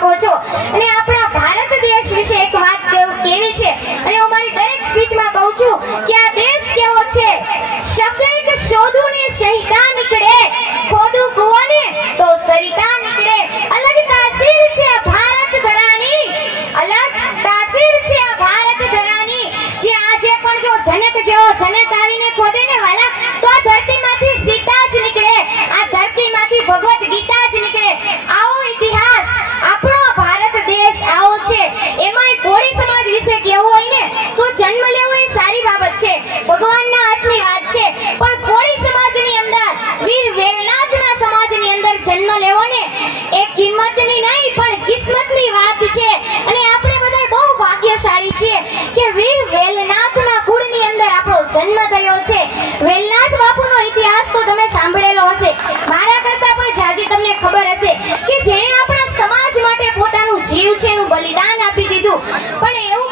શકો છો। અને આપણા ભારત દેશ વિશે એક વાત કેવી છે અને હું મારી દરેક સ્પીચમાં કહું છું કે આ દેશ કેવો છે। શબ્દ એક શોધું ને સહિતા નીકળે, ખોદું કુવાને તો સરિતા નીકળે। અલગ તાસીર છે આ ભારત ધરાની, અલગ તાસીર છે આ ભારત ધરાની। જે આજે પણ જો જનક જેવો જનક આવીને ખોદે ને વાલા તો આ ધરતીમાંથી સીતા જ નીકળે, આ ધરતીમાંથી ભગવત ગીતા જ નીકળે। આવો ઇતિહાસ આપણો ભારત દેશ આવો છે। એમાંય કોળી સમાજ વિશે કહેવું હોય ને તો જન્મ લેવો એ સારી બાબત છે, ભગવાનના હાથની વાત છે, પણ કોળી સમાજની અંદર વીર વેલનાથના સમાજની અંદર જન્મ લેવો ને એ કિંમતની નહીં પણ કિસ્મતની વાત છે। અને આપણે બધા બહુ ભાગ્યશાળી છીએ કે વીર વેલનાથના કુળની અંદર આપણો જન્મ થયો છે। વેલનાથ બાપુનો ઇતિહાસ તો તમે સાંભળેલો હશે, મારા કરતા પણ જાજી તમને ખબર હશે કે જેણે આપણા સમાજ માટે પોતાનું જીવ છે એનું બલિદાન આપી દીધું। પણ એવું